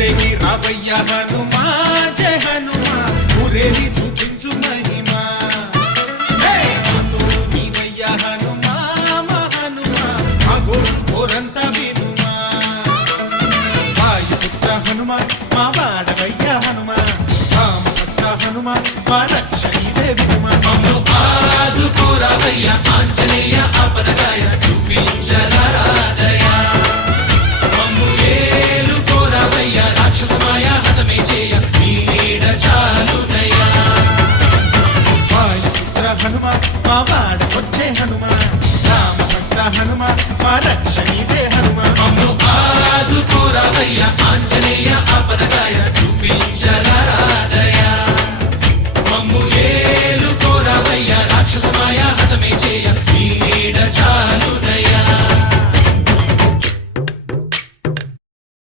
ఊరేగి రావయ్య హనుమా జయ హనుమా ఊరేగి చూపించు మహిమా తోడు నీవయ్య హనుమా మా హనుమా మా గోడు కోరంత వినుమా వాయుపుత్ర హనుమా మా వాడవయ్య హనుమా రామభక్త హనుమా మా రక్ష ఇదే వినుమా ఆదుకోరావయ్య ఆంజనేయ ఆపదగాయ